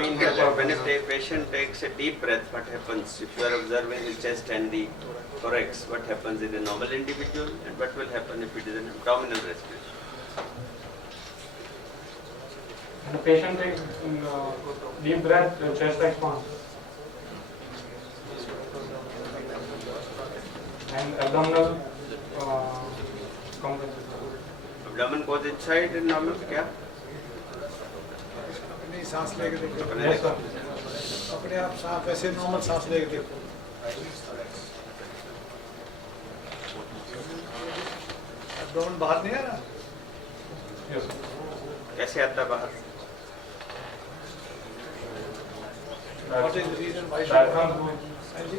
mean that when a patient takes a deep breath, what happens? If you are observing the chest and the thorax, what happens in a normal individual, and what will happen if it is an abdominal respiration? The patient takes deep breath, the chest expands. And abdominal compresses. Abdomen goes inside in normal, क्या? अपनी सांस लेके देखो। Yes, sir. अपने आप सांस ऐसे normal सांस लेके देखो। एब्डोमेन बाहर नहीं आ रहा? Yes, sir. कैसे आता है बाहर? What is the reason why? Diaphragm moves. हाँ जी।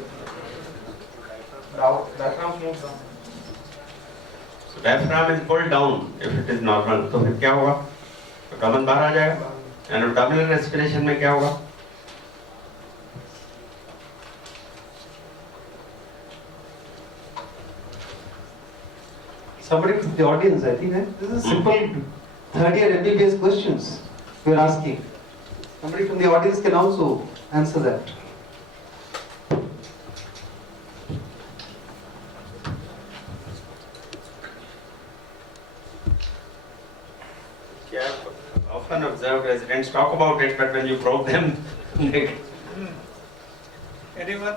Diaphragm moves down. So diaphragm is pulled down if it is normal. तो फिर क्या होगा? abdomen बाहर आ जाएगा. And abdominal respiration में क्या होगा? Somebody from the audience, I think, this is simple third year MBBS questions we are asking. Somebody from the audience can also answer that. Yeah, often observed residents talk about it, but when you probe them, they Anyone?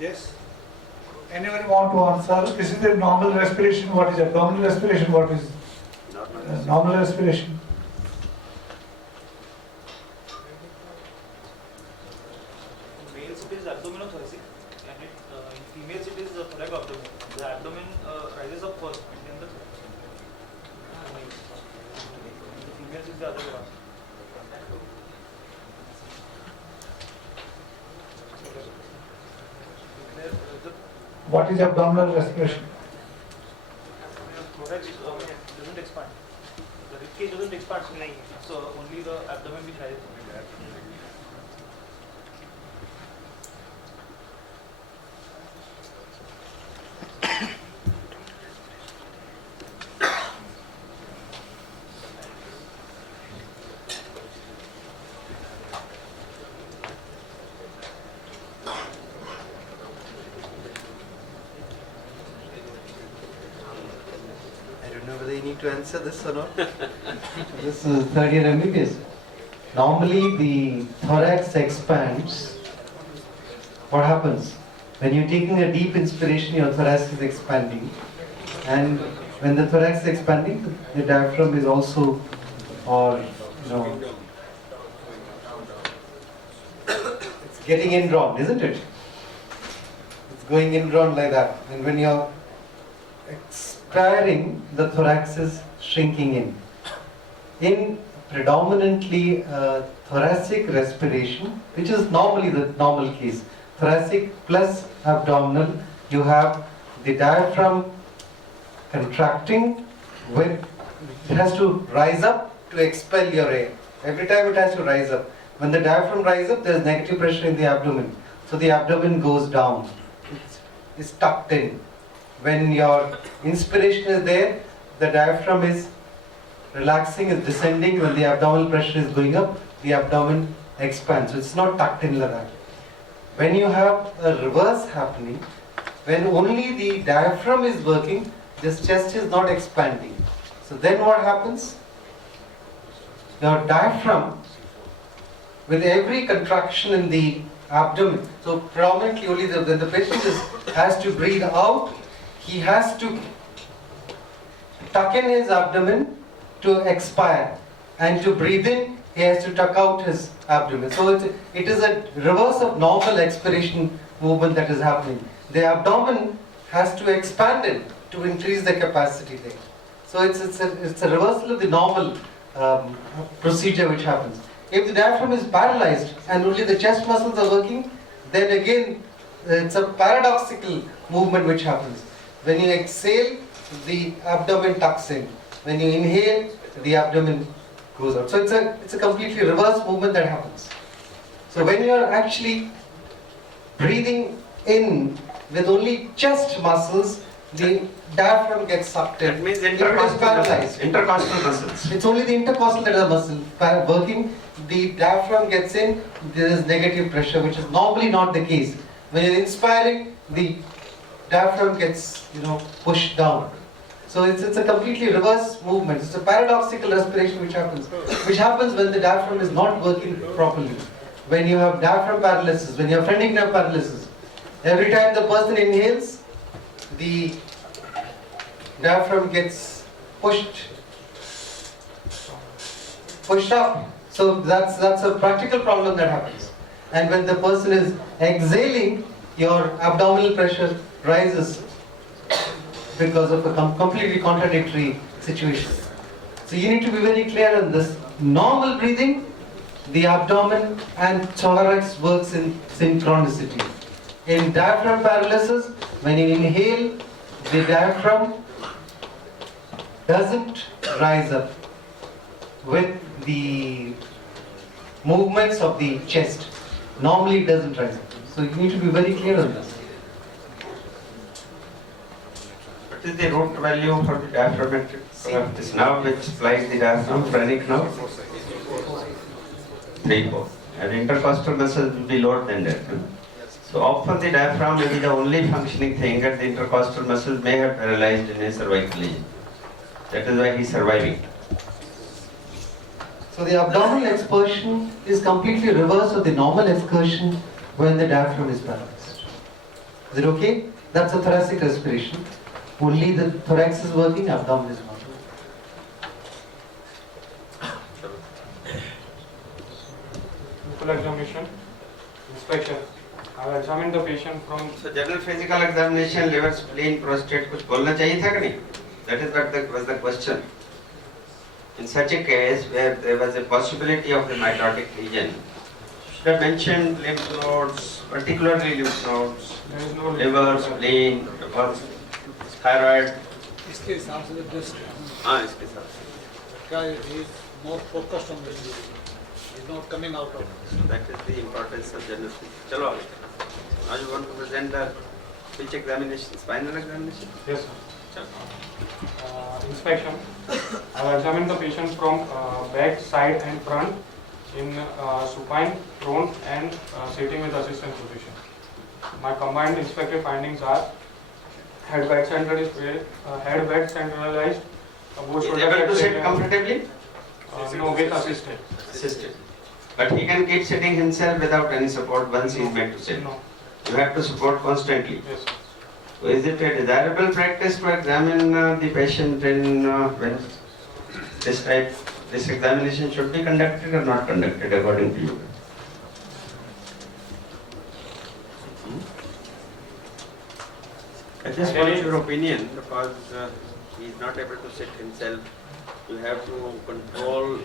Yes. Anyone want to answer? This is the normal respiration. What is abdominal respiration? What is normal respiration? In males it is abdominothoracic, and in females it is thoracoabdomen. The abdomen rises up first, and then the females is the other way around. What is abdominal respiration? Thorax doesn't expand. The rib cage doesn't expand, so only the abdomen which rises. I don't know whether you need to answer this or not. This is third year MBBS. Normally the thorax expands. What happens? When you're taking a deep inspiration, your thorax is expanding. And when the thorax is expanding, the diaphragm is also, it's getting indrawn, isn't it? It's going indrawn like that. And when you're expiring, the thorax is shrinking in. In predominantly thoracic respiration, which is normally the normal case, thoracic plus abdominal, you have the diaphragm contracting with, it has to rise up to expel your air. Every time it has to rise up. When the diaphragm rises up, there is negative pressure in the abdomen. So the abdomen goes down. It's tucked in. When your inspiration is there, the diaphragm is relaxing, is descending. When the abdominal pressure is going up, the abdomen expands. So it's not tucked in like that. When you have a reverse happening, when only the diaphragm is working, this chest is not expanding. So then what happens? Your diaphragm, with every contraction in the abdomen, so predominantly only when the patient has to breathe out, he has to tuck in his abdomen to expire, and to breathe in, he has to tuck out his abdomen. So it is a reverse of normal expiration movement that is happening. The abdomen has to expand it to increase the capacity there. So it's a reversal of the normal procedure which happens. If the diaphragm is paralyzed and only the chest muscles are working, then again it's a paradoxical movement which happens. When you exhale, the abdomen tucks in. When you inhale, the abdomen goes out. So it's a completely reverse movement that happens. So when you are actually breathing in with only chest muscles, the diaphragm gets sucked in. That means It is intercostal paralyzed. muscles. Intercostal muscles. It's only the intercostal that are muscle working. The diaphragm gets in, there is negative pressure, which is normally not the case. When you're inspiring, the diaphragm gets, pushed down. So it's a completely reverse movement. It's a paradoxical respiration which happens when the diaphragm is not working properly. When you have diaphragm paralysis, when you have phrenic nerve paralysis, every time the person inhales, the diaphragm gets pushed up. So that's a practical problem that happens. And when the person is exhaling, your abdominal pressure rises because of a completely contradictory situation. So you need to be very clear on this. Normal breathing, the abdomen and thorax works in synchronicity. In diaphragm paralysis, when you inhale, the diaphragm doesn't rise up with the movements of the chest. Normally it doesn't rise up. So you need to be very clear on this. What is the root value for the diaphragmatic this nerve which supplies the diaphragm, phrenic nerve? 3, 4. And intercostal muscles will be lower than that. So often the diaphragm may be the only functioning thing, and the intercostal muscles may have paralyzed in a cervical lesion. That is why he is surviving. So the abdominal excursion is completely reverse of the normal excursion when the diaphragm is paralyzed. Is it okay? That's a thoracic respiration. Only the thorax is working, abdomen is not working. Full examination, inspection. I have examined the patient from. So general physical examination, liver, spleen, prostate, कुछ बोलना चाहिए था कि नहीं? That is what was the question. In such a case where there was a possibility of a mitotic lesion, should have mentioned lymph nodes, particularly lymph nodes, There is no liver, spleen, thyroid. इसके हिसाब से just हाँ इसके साथ. guy is more focused on the injury. He's not coming out of it. So that is the importance of general physics. चलो आगे. Now you want to present the which examination? Spinal examination? Yes, sir. चलो. Inspection. I have examined the patient from back, side, and front in supine, prone, and sitting with assistant position. My combined inspective findings are head back centralized, both Is shoulder able to sit area, comfortably? no, with assistant. Assisted. But he can keep sitting himself without any support once he is made to sit. No. You have to support constantly. Yes, sir. So is it a desirable practice to examine the patient in when this examination should be conducted or not conducted according to you? I just want your opinion because he is not able to sit himself. You have to control,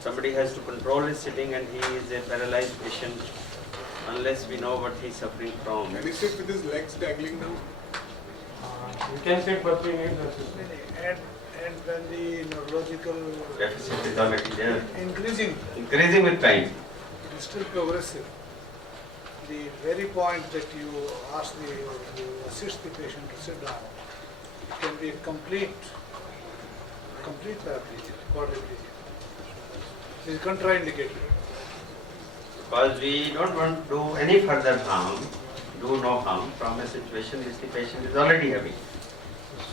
somebody has to control his sitting, and he is a paralyzed patient unless we know what he is suffering from. Can he sit with his legs dangling down? We can sit, but we need the assistant. And when the neurological Deficit is already there. increasing With time. is still progressive, the very point that you ask you assist the patient to sit down, it can be a complete paraplegia, quadriplegia. It is contraindicated. Because we don't want to do any further harm, do no harm from a situation which the patient is already having.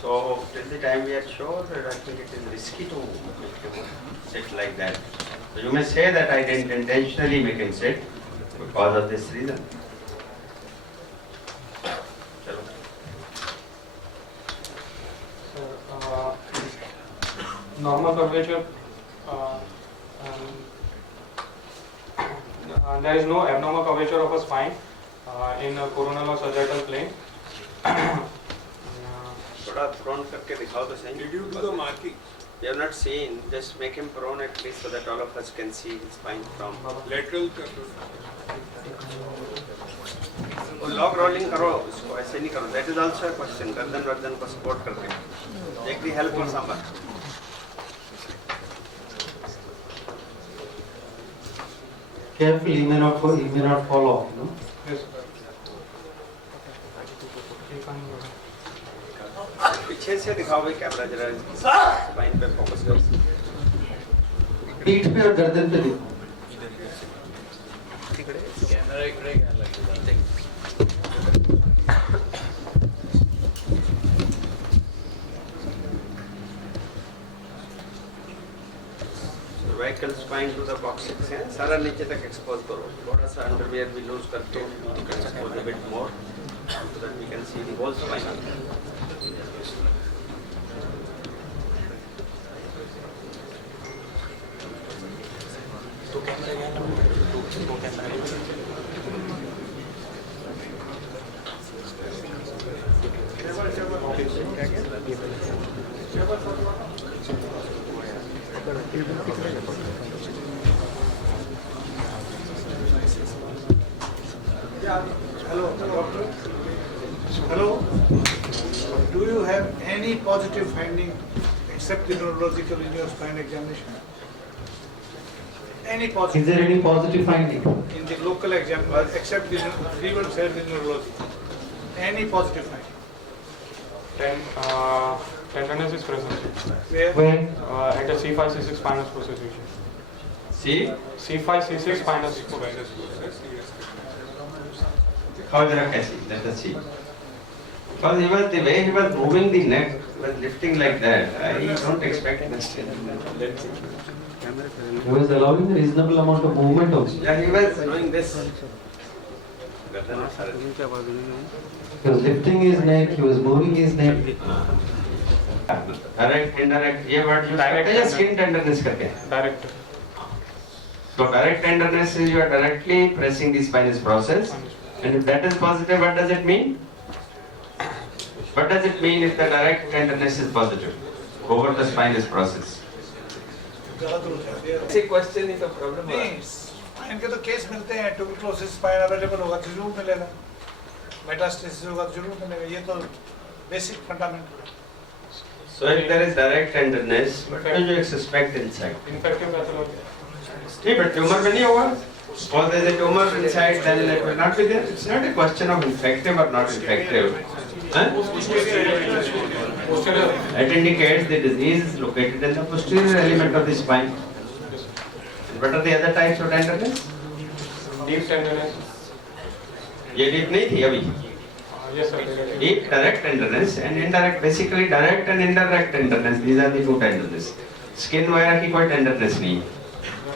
So till the time we are sure that I think it is risky to make him sit like that. So you may say that I didn't intentionally make him sit because of this reason. Chalo. So, normal curvature, there is no abnormal curvature of a spine in a coronal or sagittal plane. थोड़ा prone करके दिखाओ तो सही. Did you do the marking? We have not seen. Just make him prone at least so that all of us can see his spine from. Lateral log rolling करो उसको ऐसे नहीं करो. That is also a question. गर्दन को support करके. Take the help of someone. Careful, he may not fall off, Yes. पीछे से दिखाओ भाई कैमरा जरा स्पाइन पे फोकस करो. पीठ पे और गर्दन पे देखो. Cervical spine to the coccyx है सारा नीचे तक एक्सपोज करो. थोड़ा सा अंडरवियर भी लूज करके expose a bit more so that we can see the whole spine. Hello, doctor. Hello. Do you have any positive finding except the neurological in your spine examination? Any Is positive there any positive finding? in the local exam except the Cleveland said the neurology? Any positive finding? Tenderness is present Where? When? at the C5 C6 spinous process region. See C5 C6 spinous how जरा कैसी? Let us see. Because he was the way he was moving the neck, was lifting like that. I don't expect much. Let's see. He was allowing a reasonable amount of movement also. Yeah, he was doing this. He was lifting his neck, he was moving his neck. Direct, indirect, ये word use करते हैं या skin tenderness करते हैं? direct. So direct tenderness is you are directly pressing the spinous process, and if that is positive, what does it mean? What does it mean if the direct tenderness is positive over the spinous process? ऐसी question is a problem. नहीं, spine के तो case मिलते हैं. Tuberculosis spine available होगा तो जरूर मिलेगा. मेटास्टेसिस होगा तो जरूर मिलेगा. ये तो basic fundamental. So if there is direct tenderness, what do you suspect inside? Infective pathology. नहीं, but tumor में नहीं होगा. Suppose there is a tumor inside, then it will not be there. It's not a question of infective or not infective. Huh? Posterior. That indicates the disease is located in the posterior element of the spine. And what are the other types of tenderness? Deep tenderness. ये deep नहीं थी अभी. Yes sir. Direct. Deep direct tenderness and indirect, basically direct and indirect tenderness. These are the two tenderness. Skin वगैरह की कोई tenderness नहीं है.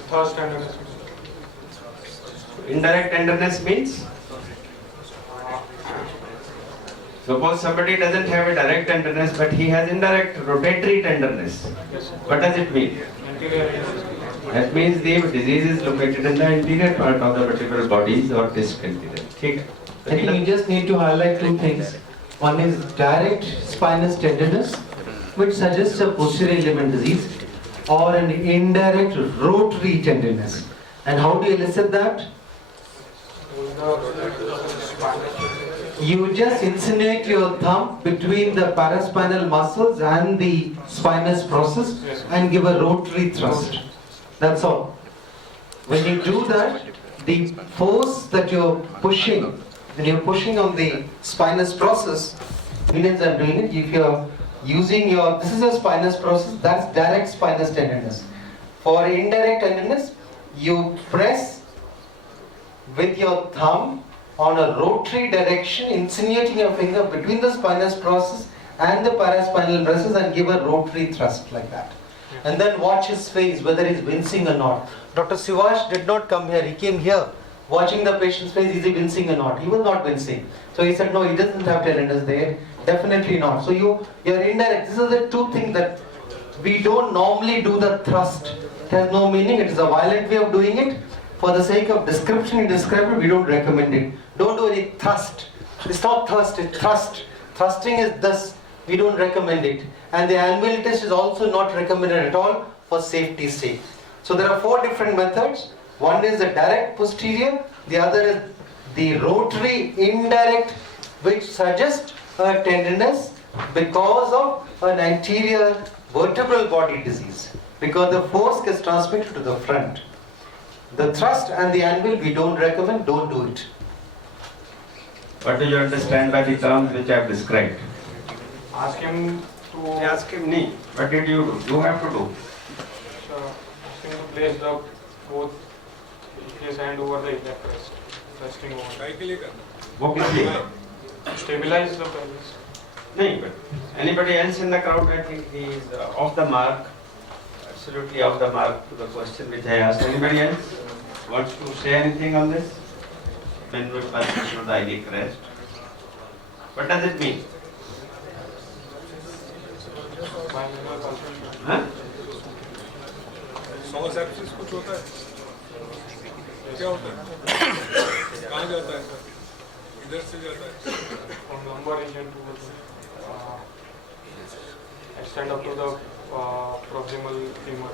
Thirst tenderness. Indirect tenderness means? Suppose somebody doesn't have a direct tenderness, but he has indirect rotatory tenderness. Yes sir. What does it mean? Anterior. That means the disease is located in the anterior part of the vertebral bodies or disc anterior. ठीक है? I think you just need to highlight two things. One is direct spinous tenderness, which suggests a posterior element disease, or an indirect rotary tenderness. And how do you elicit that? You just insinuate your thumb between the paraspinal muscles and the spinous process and give a rotary thrust. That's all. When you do that, the force that you're pushing, when you're pushing on the spinous process, millions are doing it. If you're using your, this is a spinous process, that's direct spinous tenderness. For indirect tenderness, you press with your thumb on a rotary direction, insinuating your finger between the spinous process and the paraspinal process and give a rotary thrust like that. And then watch his face, whether he's wincing or not. Dr. Sivash did not come here, he came here. Watching the patient's face, is he wincing or not? He was not wincing. So he said, no, he doesn't have tenderness there. Definitely not. So you're indirect. This is the two things that we don't normally do the thrust. It has no meaning. It is a violent way of doing it. For the sake of description, you describe it, we don't recommend it. Don't do any thrust. It's not thrust, it's thrust. Thrusting is this. We don't recommend it. And the anvil test is also not recommended at all for safety's sake. So there are 4 different methods. One is the direct posterior, the other is the rotary indirect, which suggests a tenderness because of an anterior vertebral body disease, because the force gets transmitted to the front. The thrust and the anvil we don't recommend, don't do it. What do you understand by the terms which I have described? Ask him to Ask him, nee. What did you do? You have to do. asking to place the both his hand over the iliac crest, resting over. काय के लिए करना? वो किस लिए? Stabilize the pelvis. नहीं, but anybody else in the crowd, I think he is off the mark, absolutely off the mark to the question which I asked. Anybody else wants to say anything on this? Manual position of the iliac crest. What does it mean? Bilateral pulsation. Huh? सौ sepsis कुछ होता है? क्या होता है? कहाँ जाता है सर? इधर से जाता है? From lumbar region to extend up to the proximal femur.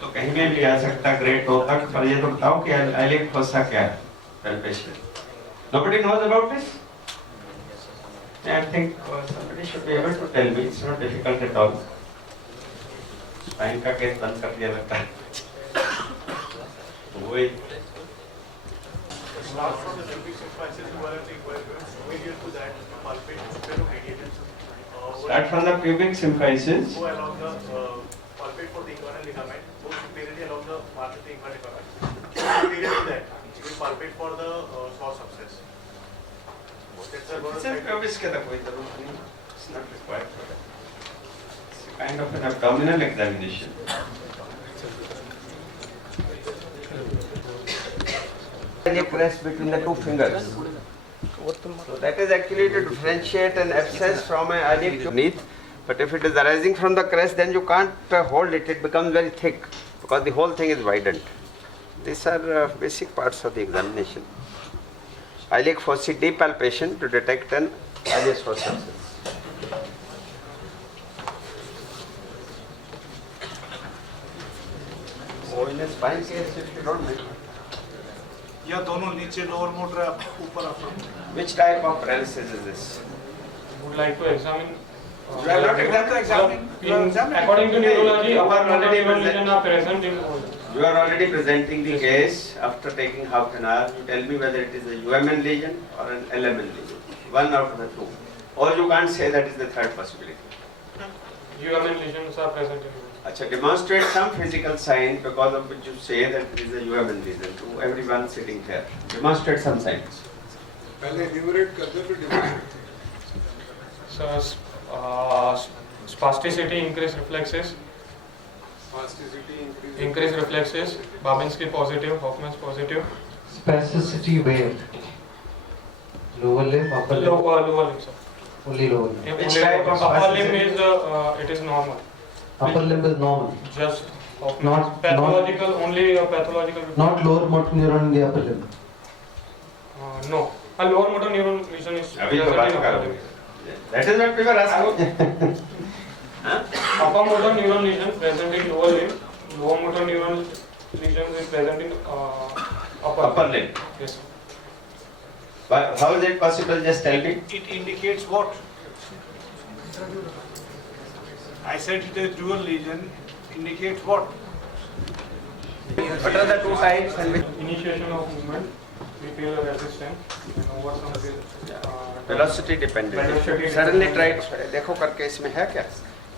तो कहीं में भी आ सकता ग्रेट हो तक, पर ये तो बताओ कि iliac fossa क्या है? Palpation. Nobody knows about this? I think somebody should be able to tell me. It's not difficult at all. Spine का केस बंद कर दिया लगता है. वही. Start from the pubic symphysis to medial to that, palpate superior. Start from the pubic symphysis. Go along the palpate for the inguinal ligament, go superiorly along the margin of the inguinal ligament. Superior to that, you will palpate for the source abscess. Self pubis के तो कोई जरूरत नहीं. It's not required for that. It's a kind of an abdominal examination. Iliac crest between the two fingers. So that is actually to differentiate an abscess from an iliac beneath. But if it is arising from the crest, then you can't hold it. It becomes very thick because the whole thing is widened. These are basic parts of the examination. Iliac fossae depalpation to detect an iliac fossa abscess. Oh, in a spine case, if you don't mind. या दोनों नीचे lower motor है ऊपर अपर. Which type of paralysis is this? Would like to examine. You are not examining. According to neurology, You are upper motor already neuron present. lesions are present in all. You are already presenting the case after taking half an hour. You tell me whether it is a UMN lesion or an LMN lesion. One out of the two. Or you can't say that is the third possibility. UMN lesions are present in all. Acha, demonstrate some physical sign because of which you say that it is a UMN lesion to everyone sitting here. Demonstrate some signs. पहले enumerate कर दे फिर demonstrate. So, spasticity, increased reflexes, Spasticity increased reflexes, Babinski positive, Hoffman's positive, Spasticity where? Lower limb, upper limb? lower limb, sir. Only lower limb. If Which only type of upper limb spasticity? is, it is normal. Upper limb is normal, Just Hoffman's. Not- pathological, only pathological. not lower motor neuron in the upper limb. No. A lower motor neuron lesion is अभी तो present बात in upper करोगे. limb. That is what we were asking. Huh? Upper motor neuron lesion present in lower limb. Lower motor neuron lesion is present in Upper limb. Yes, sir. But how is it possible? Just tell me. It indicates what? I said it is dual lesion. Indicates what? What are the two types and which? Initiation of movement, we feel a resistance, and over some Velocity dependent. Velocity You suddenly try to देखो करके इसमें है क्या?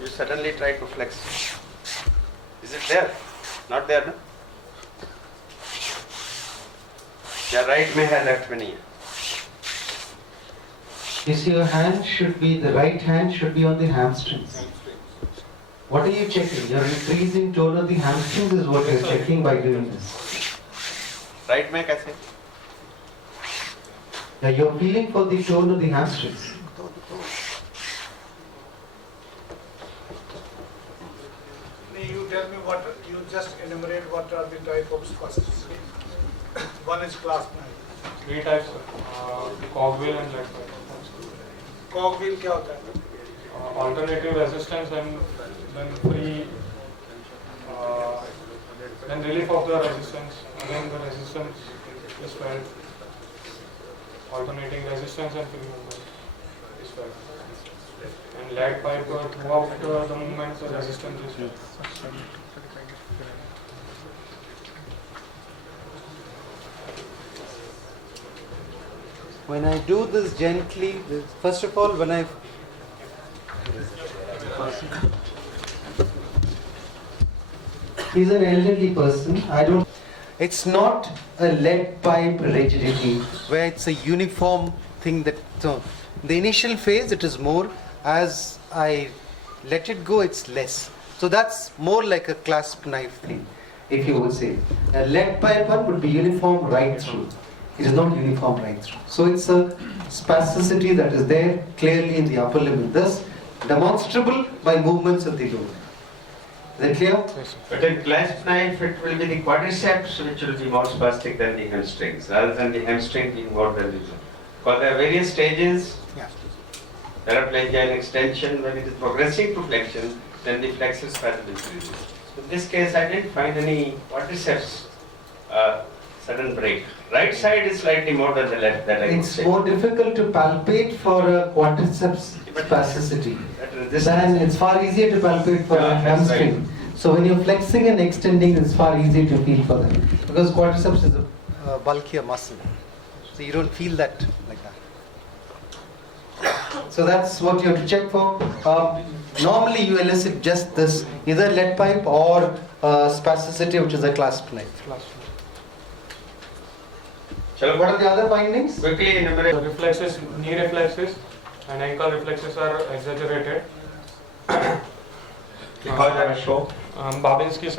You suddenly try to flex. Is it there? Not there, no? या right में है, left में नहीं है. You see, your hand should be, the right hand should be on the hamstrings. What are you checking? Your increasing tone of the hamstrings is what you're checking by doing this. Right में कैसे? Now you're feeling for the tone of the hamstrings. You tell me what, you just enumerate what are the type of spasticity. One is class 9. three types, cogwheel and leg type. Cogwheel क्या होता है? Alternative resistance and then free, then relief of the resistance. Again, the resistance is felt. Alternating resistance and free movement is felt. And lag pipe throughout the movement, the resistance is felt. When I do this gently, first of all, when I He's an elderly person. I don't. It's not a lead pipe rigidity where it's a uniform thing that. So, the initial phase, it is more. As I let it go, it's less. So that's more like a clasp knife thing, if you would say. A lead pipe one would be uniform right through. It is not uniform right through. So it's a spasticity that is there clearly in the upper limb. Thus, demonstrable by movements of the lower. Is that clear? But in clasp knife, it will be the quadriceps which will be more spastic than the hamstrings, rather than the hamstring being more than the lower. Because there are various stages. Paraplegia and extension, when it is progressing to flexion, then the flexor spasm increases. In this case, I didn't find any quadriceps sudden break. Right side is slightly more than the left, that I would It's say. more difficult to palpate for a quadriceps spasticity. Then it's far easier to palpate for a Yeah, that's right. hamstring. So when you're flexing and extending, it's far easier to feel for that. Because quadriceps is a bulkier muscle. So you don't feel that like that. So that's what you have to check for. Normally you elicit just this, either lead pipe or spasticity, which is a clasp knife. Shall What are the other findings? quickly enumerate? The reflexes, knee reflexes and ankle reflexes are exaggerated. Because I will show. Babinski's